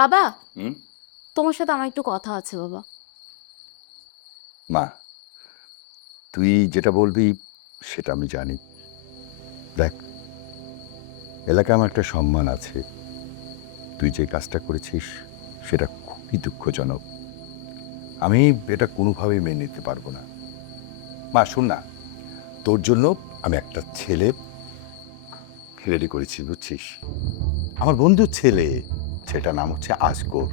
বাবা, হুম? তোমার সাথে আমার একটু কথা আছে বাবা। মা, তুই যেটা বলবি সেটা আমি জানি। দেখ, এলাকায় আমার একটা সম্মান আছে। তুই যে কাজটা করেছিস সেটা খুবই দুঃখজনক। আমি এটা কোনোভাবেই মেনে নিতে পারবো না। মা শোন না, তোর জন্য আমি একটা ছেলে রেডি করেছি, বুঝছিস? আমার বন্ধুর ছেলে, সেটার নাম হচ্ছে আজগর।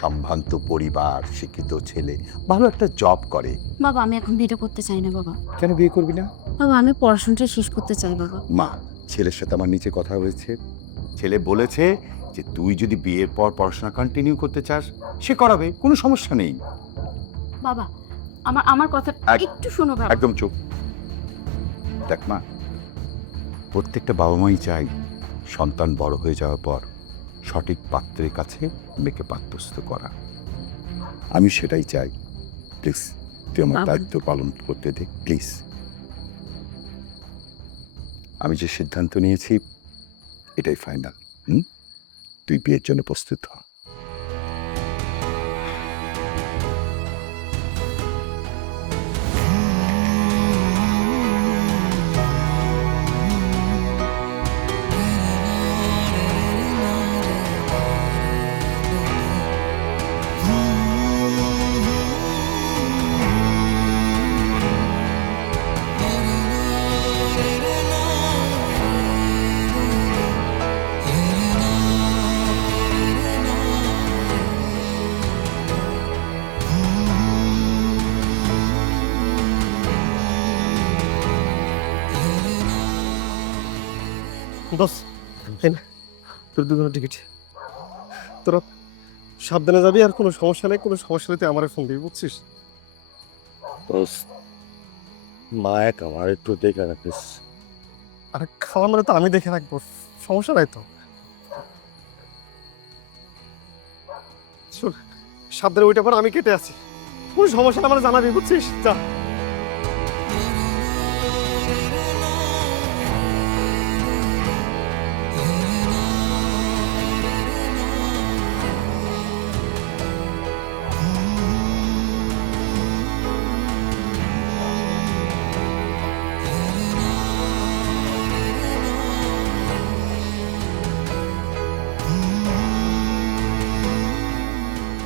সম্ভ্রান্ত পরিবার, শিক্ষিত ছেলে, ভালো একটা জব করে। বাবা, আমি এখন বিয়ে করতে চাই না বাবা। কেন বিয়ে করবি না? বাবা, আমি পড়াশোনাটা শেষ করতে চাই বাবা। মা, ছেলের সাথে আমার নিচে কথা হয়েছে। ছেলে বলেছে যে তুই যদি বিয়ের পর পড়াশোনা কন্টিনিউ করতে চাস সে করাবে, কোনো সমস্যা নেই। বাবা, আমার আমার কথা একটু শোনো বাবা। একদম চুপ। দেখ মা, প্রত্যেকটা বাবা মাই চাই সন্তান বড় হয়ে যাওয়ার পর সঠিক পাত্রের কাছে মেয়েকে পাত্রস্থ করা। আমি সেটাই চাই। প্লিজ তুই আমার বাবা। দায়িত্ব পালন করতে দে প্লিজ। আমি যে সিদ্ধান্ত নিয়েছি এটাই ফাইনাল। তুই বিয়ের জন্য প্রস্তুত হ। দোস, এই নে, তোর 2 জনের টিকিট। তোরা সাবধানে যাবি, আর কোনো সমস্যা নেই, কোনো সমস্যা হলে তুই আমারে ফোন দিবি, বুঝছিস? মা এক আমার একটু দেখে রাখিস। আরে খাওয়া মানে তো আমি দেখে রাখবো, সমস্যা নাই তো। শোন, সাবধানে ওইটা পর, আমি কেটে আছি, কোনো সমস্যা না মানে জানাবি, বুঝছিস? যা।